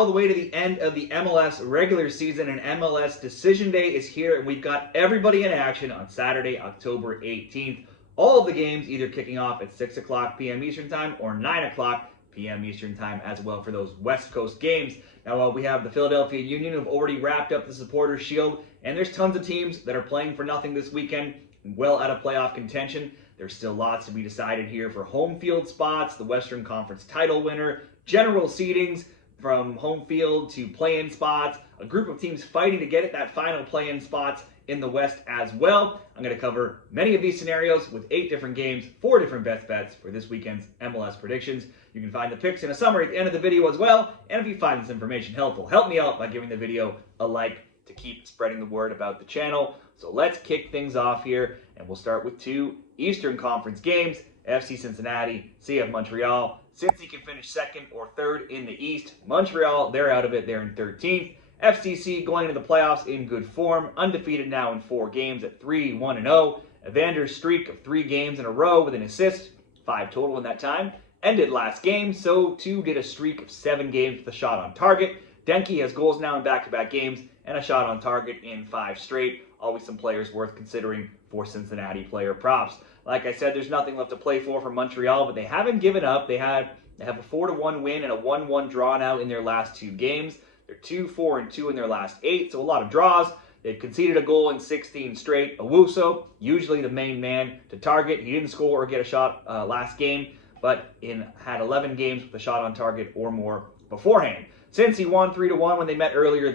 all the way to the end of the MLS regular season, and MLS Decision Day is here, and we've got everybody in action on Saturday, October 18th. All of the games either kicking off at 6 o'clock p.m. Eastern Time or 9 o'clock p.m. Eastern Time as well for those West Coast games. Now, we have the Philadelphia Union who have already wrapped up the Supporters Shield, and there's tons of teams that are playing for nothing this weekend, well out of playoff contention. There's still lots to be decided here for home field spots, the Western Conference title winner, general seedings, from home field to play-in spots, a group of teams fighting to get at that final play-in spots in the West as well. I'm going to cover many of these scenarios with 8 different games, 4 different best bets for this weekend's MLS predictions. You can find the picks in a summary at the end of the video as well. And if you find this information helpful, help me out by giving the video a like to keep spreading the word about the channel. So let's kick things off here, and we'll start with 2 Eastern Conference games. FC Cincinnati, CF Montreal. Cincy can finish 2nd or 3rd in the East. Montreal, they're out of it. They're in 13th. FCC going into the playoffs in good form. Undefeated now in 4 games at 3-1-0. Evander's streak of 3 games in a row with an assist, 5 total in that time, ended last game. So too did a streak of 7 games with a shot on target. Denke has goals now in back-to-back games and a shot on target in 5 straight. Always some players worth considering for Cincinnati player props. Like I said, there's nothing left to play for Montreal, but they haven't given up. They have a 4-1 win and a 1-1 draw now in their last 2 games. They're 2-4-2 in their last 8, so a lot of draws. They've conceded a goal in 16 straight. Owusu, usually the main man to target. He didn't score or get a shot last game, but had 11 games with a shot on target or more beforehand. Since he won 3-1 when they met earlier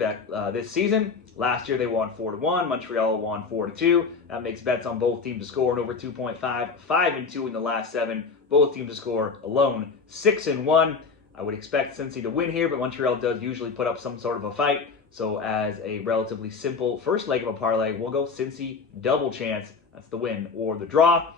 this season. Last year they won 4-1. Montreal won 4-2. That makes bets on both teams to score in over 2.5. 5-2 in the last 7. Both teams to score alone 6-1. I would expect Cincy to win here, but Montreal does usually put up some sort of a fight. So as a relatively simple first leg of a parlay, we'll go Cincy double chance. That's the win or the draw.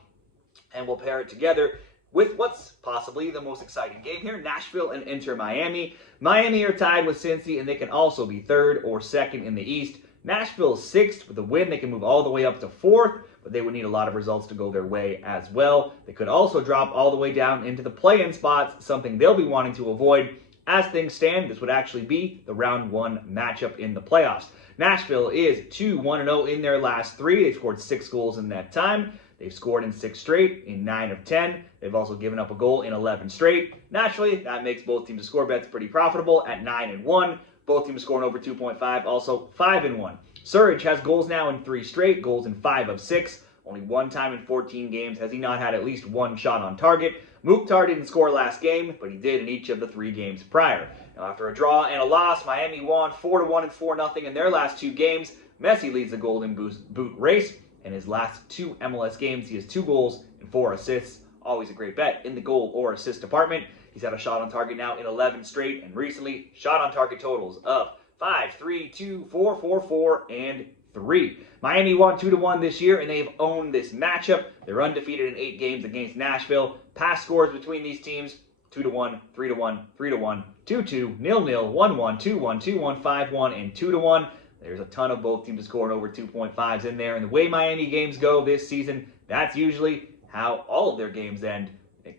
And we'll pair it together with what's possibly the most exciting game here, Nashville and Inter Miami. Miami are tied with Cincy, and they can also be 3rd or 2nd in the East. Nashville's 6th. With a win, they can move all the way up to 4th, but they would need a lot of results to go their way as well. They could also drop all the way down into the play-in spots, something they'll be wanting to avoid. As things stand, this would actually be the round 1 matchup in the playoffs. Nashville is 2-1-0 in their last 3. They've scored 6 goals in that time. They've scored in 6 straight, in 9 of 10. They've also given up a goal in 11 straight. Naturally, that makes both teams to score bets pretty profitable at 9-1. Both teams scoring over 2.5, also 5-1. Surridge has goals now in 3 straight, goals in 5 of 6. Only 1 time in 14 games has he not had at least 1 shot on target. Mukhtar didn't score last game, but he did in each of the 3 games prior. Now, after a draw and a loss, Miami won 4-1 and 4-0 in their last 2 games. Messi leads the Golden Boot race. In his last 2 MLS games, he has 2 goals and 4 assists. Always a great bet in the goal or assist department. He's had a shot on target now in 11 straight, and recently shot on target totals of 5, 3, 2, 4, 4, 4, and 3. Miami won 2-1 this year, and they've owned this matchup. They're undefeated in 8 games against Nashville. Past scores between these teams: 2-1, 3-1, 3-1, 2-2, 0-0, 1-1, 2-1, 2-1, 5-1, and 2-1. There's a ton of both teams scoring over 2.5s in there. And the way Miami games go this season, that's usually how all of their games end.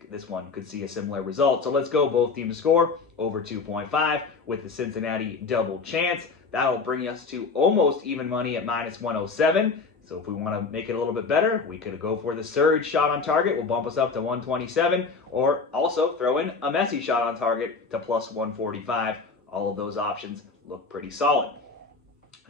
This one could see a similar result. So let's go both teams score over 2.5 with the Cincinnati double chance. That'll bring us to almost even money at -107. So if we want to make it a little bit better, we could go for the Surridge shot on target. We'll bump us up to 127. Or also throw in a Messi shot on target to +145. All of those options look pretty solid.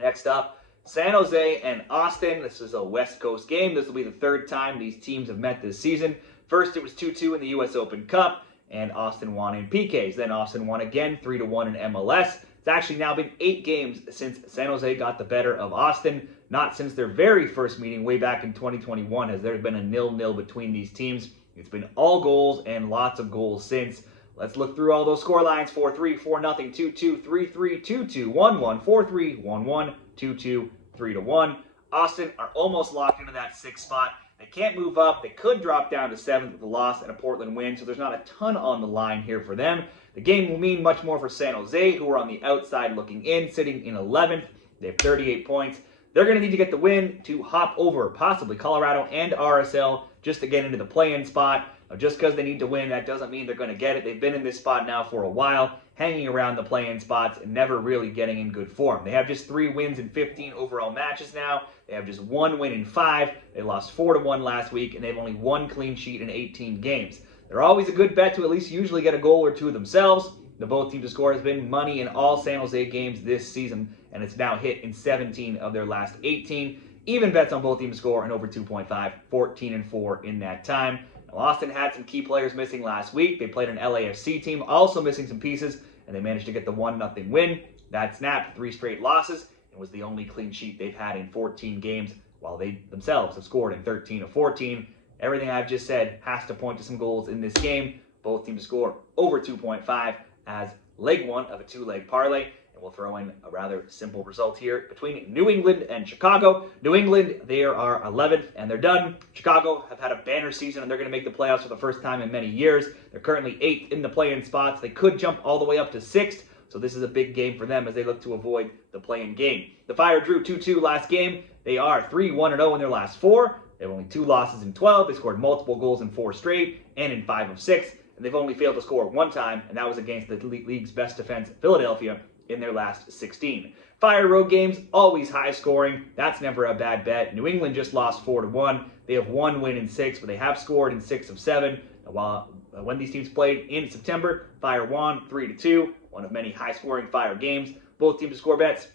Next up, San Jose and Austin. This is a West Coast game. This will be the 3rd time these teams have met this season. First, it was 2-2 in the U.S. Open Cup, and Austin won in PKs. Then Austin won again, 3-1 in MLS. It's actually now been 8 games since San Jose got the better of Austin. Not since their very first meeting way back in 2021 has there been a 0-0 between these teams. It's been all goals and lots of goals since. Let's look through all those score lines: 4-3, 4-0, 2-2, 3-3, 2-2, 1-1, 4-3, 1-1, 2-2, 3-1. Austin are almost locked into that 6th spot. They can't move up. They could drop down to 7th with a loss and a Portland win, so there's not a ton on the line here for them. The game will mean much more for San Jose, who are on the outside looking in, sitting in 11th. They have 38 points. They're going to need to get the win to hop over possibly Colorado and RSL just to get into the play-in spot. Just because they need to win, that doesn't mean they're going to get it. They've been in this spot now for a while, hanging around the play-in spots and never really getting in good form. They have just 3 wins in 15 overall matches now. They have just 1 win in 5. They lost 4-1 last week, and they have only 1 clean sheet in 18 games. They're always a good bet to at least usually get a goal or two themselves. The both teams to score has been money in all San Jose games this season, and it's now hit in 17 of their last 18. Even bets on both teams to score and over 2.5, 14-4 in that time. Now, Austin had some key players missing last week. They played an LAFC team, also missing some pieces, and they managed to get the 1-0 win. That snapped 3 straight losses and was the only clean sheet they've had in 14 games, while they themselves have scored in 13 of 14. Everything I've just said has to point to some goals in this game. Both teams to score over 2.5 as leg 1 of a 2-leg parlay. And we'll throw in a rather simple result here between New England and Chicago. New England, they are 11th, and they're done. Chicago have had a banner season, and they're going to make the playoffs for the first time in many years. They're currently 8th in the play-in spots. They could jump all the way up to 6th, so this is a big game for them as they look to avoid the play-in game. The Fire drew 2-2 last game. They are 3-1-0 in their last 4. They have only 2 losses in 12. They scored multiple goals in 4 straight and in 5 of 6. And they've only failed to score 1 time, and that was against the league's best defense, Philadelphia, in their last 16. Fire road games, always high scoring. That's never a bad bet. New England just lost 4-1. They have 1 win in 6, but they have scored in 6 of 7. While when these teams played in September, Fire won 3-2, one of many high-scoring Fire games. Both teams to score bets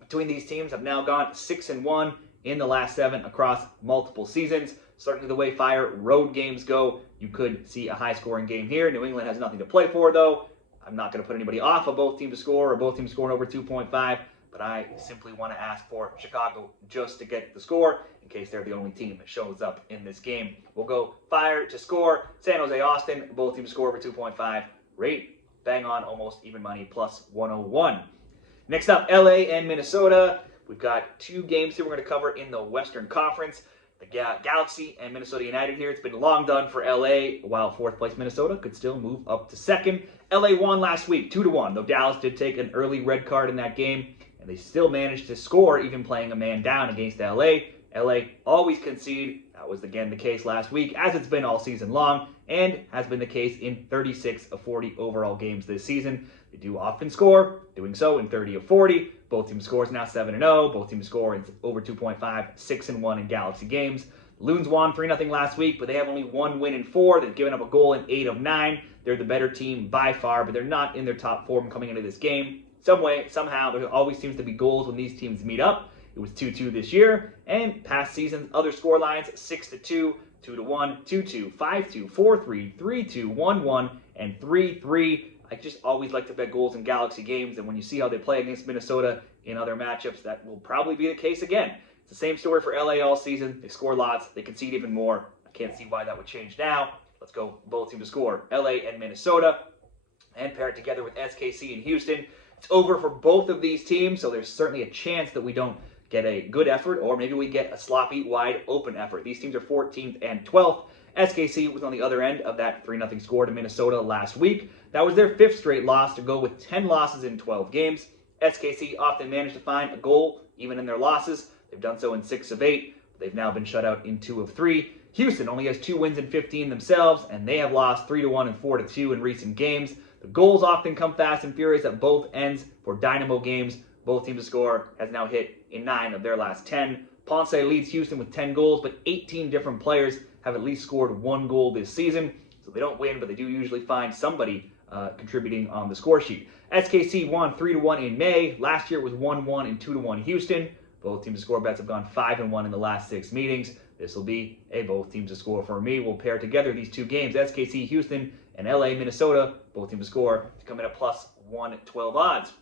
between these teams have now gone 6-1 in the last 7 across multiple seasons. Certainly the way Fire road games go, you could see a high-scoring game here. New England has nothing to play for, though. I'm not going to put anybody off of both teams to score or both teams scoring over 2.5, but I simply want to ask for Chicago just to get the score in case they're the only team that shows up in this game. We'll go Fire to score, San Jose, Austin, both teams score over 2.5. Rate, bang on, almost even money, plus 101. Next up, LA and Minnesota. We've got 2 games here we're going to cover in the Western Conference. The Galaxy and Minnesota United here. It's been long done for LA, while 4th place Minnesota could still move up to 2nd. LA won last week, 2-1, though Dallas did take an early red card in that game, and they still managed to score, even playing a man down against LA. LA always concede. That was again the case last week, as it's been all season long, and has been the case in 36 of 40 overall games this season. They do often score, doing so in 30 of 40. Both teams scores now 7-0. Both teams score in over 2.5, 6-1 in Galaxy games. The Loons won 3-0 last week, but they have only 1 win in 4. They've given up a goal in 8 of 9. They're the better team by far, but they're not in their top form coming into this game. Somehow, there always seems to be goals when these teams meet up. It was 2-2 this year, and past seasons, other score lines, 6-2, 2-1, 2-2, 5-2, 4-3, 3-2, 1-1, and 3-3. I just always like to bet goals in Galaxy games, and when you see how they play against Minnesota in other matchups, that will probably be the case again. It's the same story for LA all season. They score lots. They concede even more. I can't see why that would change now. Let's go both teams to score. LA and Minnesota, and pair it together with SKC and Houston. It's over for both of these teams, so there's certainly a chance that we don't get a good effort, or maybe we get a sloppy, wide open effort. These teams are 14th and 12th. SKC was on the other end of that 3-0 score to Minnesota last week. That was their 5th straight loss to go with 10 losses in 12 games. SKC often managed to find a goal even in their losses. They've done so in 6 of 8. But they've now been shut out in 2 of 3. Houston only has 2 wins in 15 themselves, and they have lost 3-1 and 4-2 in recent games. The goals often come fast and furious at both ends for Dynamo games. Both teams to score has now hit in 9 of their last 10. Ponce leads Houston with 10 goals, but 18 different players have at least scored 1 goal this season. So they don't win, but they do usually find somebody contributing on the score sheet. SKC won 3-1 in May. Last year it was 1-1 and 2-1 Houston. Both teams to score bets have gone 5-1 in the last 6 meetings. This will be a both teams to score for me. We'll pair together these 2 games, SKC Houston and LA Minnesota. Both teams to score to come in at plus 112 odds.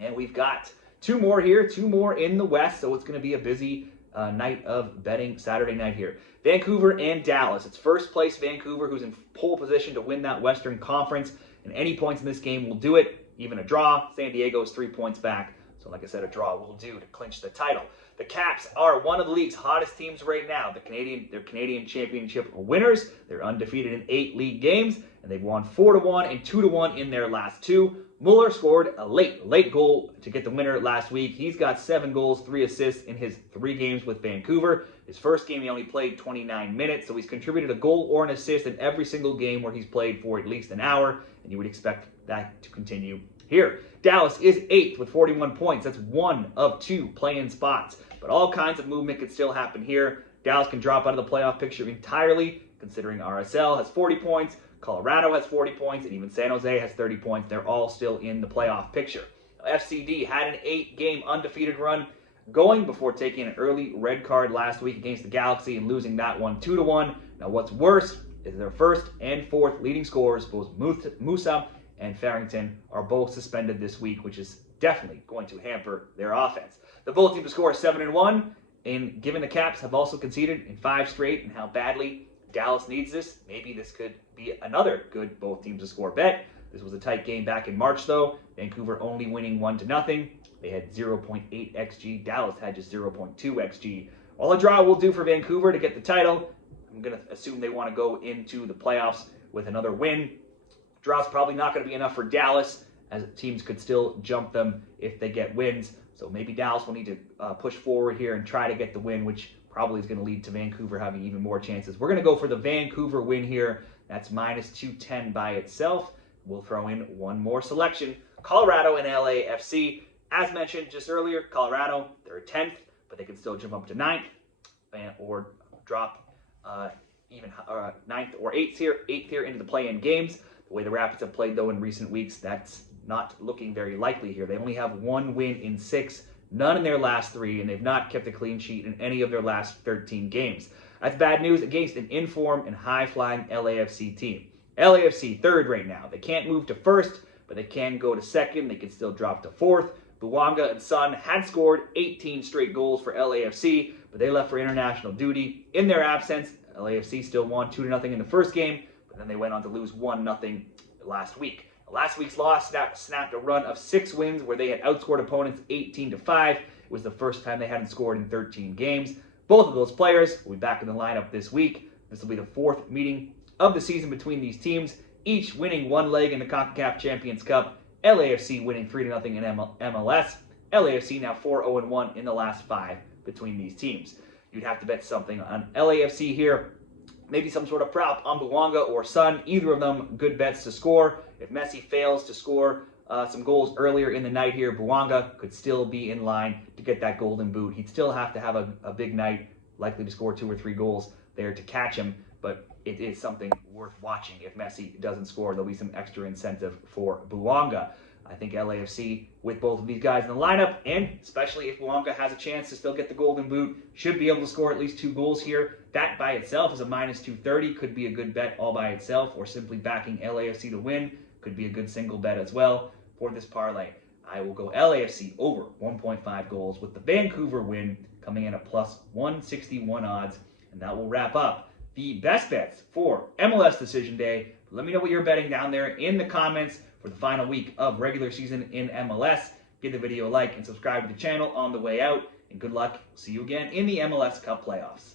And we've got 2 more here, 2 more in the West, so it's going to be a busy night of betting Saturday night here. Vancouver and Dallas. It's first place Vancouver, who's in pole position to win that Western Conference, and any points in this game will do it. Even a draw. San Diego is 3 points back, so like I said, a draw will do to clinch the title. The Caps are one of the league's hottest teams right now. They're Canadian Championship winners. They're undefeated in 8 league games, and they've won 4-1 and 2-1 in their last 2. Mueller scored a late goal to get the winner last week. He's got 7 goals, 3 assists in his 3 games with Vancouver. His first game, he only played 29 minutes, so he's contributed a goal or an assist in every single game where he's played for at least an hour, and you would expect that to continue here. Dallas is 8th with 41 points. That's 1 of 2 play-in spots, but all kinds of movement could still happen here. Dallas can drop out of the playoff picture entirely, considering RSL has 40 points, Colorado has 40 points, and even San Jose has 30 points. They're all still in the playoff picture. FCD had an 8-game undefeated run going before taking an early red card last week against the Galaxy and losing that one 2-1. Now what's worse is their first and fourth leading scorers, both Musa and Farrington, are both suspended this week, which is definitely going to hamper their offense. The both teams to score 7-1, and given the Caps have also conceded in 5 straight and how badly Dallas needs this, maybe this could be another good both teams to score bet. This was a tight game back in March, though. Vancouver only winning 1-0. They had 0.8 XG. Dallas had just 0.2 XG. All a draw will do for Vancouver to get the title. I'm going to assume they want to go into the playoffs with another win. Draw's probably not going to be enough for Dallas, as teams could still jump them if they get wins. So maybe Dallas will need to push forward here and try to get the win, which probably is going to lead to Vancouver having even more chances. We're going to go for the Vancouver win here. That's minus 210 by itself. We'll throw in one more selection. Colorado and LAFC. As mentioned just earlier, Colorado, they're 10th, but they can still jump up to 9th or drop even 9th or 8th here into the play-in games. The way the Rapids have played, though, in recent weeks, that's not looking very likely here. They only have 1 win in 6, none in their last 3, and they've not kept a clean sheet in any of their last 13 games. That's bad news against an in-form and high-flying LAFC team. LAFC 3rd right now. They can't move to 1st, but they can go to 2nd. They can still drop to 4th. Buwanga and Son had scored 18 straight goals for LAFC, but they left for international duty. In their absence, LAFC still won 2-0 in the first game, but then they went on to lose 1-0 last week. Last week's loss snapped a run of 6 wins where they had outscored opponents 18-5. It was the first time they hadn't scored in 13 games. Both of those players will be back in the lineup this week. This will be the 4th meeting of the season between these teams, each winning 1 leg in the CONCACAF Champions Cup. LAFC winning 3-0 in MLS. LAFC now 4-0-1 in the last 5 between these teams. You'd have to bet something on LAFC here. Maybe some sort of prop on Buwanga or Son. Either of them good bets to score. If Messi fails to score some goals earlier in the night here, Buwanga could still be in line to get that golden boot. He'd still have to have a big night, likely to score 2 or 3 goals there to catch him, but it is something worth watching. If Messi doesn't score, there'll be some extra incentive for Buwanga. I think LAFC, with both of these guys in the lineup, and especially if Buwanga has a chance to still get the golden boot, should be able to score at least 2 goals here. That by itself is a minus 230, could be a good bet all by itself, or simply backing LAFC to win could be a good single bet as well. For this parlay, I will go LAFC over 1.5 goals with the Vancouver win coming in at plus 161 odds, and that will wrap up the best bets for MLS Decision Day. Let me know what you're betting down there in the comments for the final week of regular season in MLS. Give the video a like and subscribe to the channel on the way out. And good luck. See you again in the MLS Cup playoffs.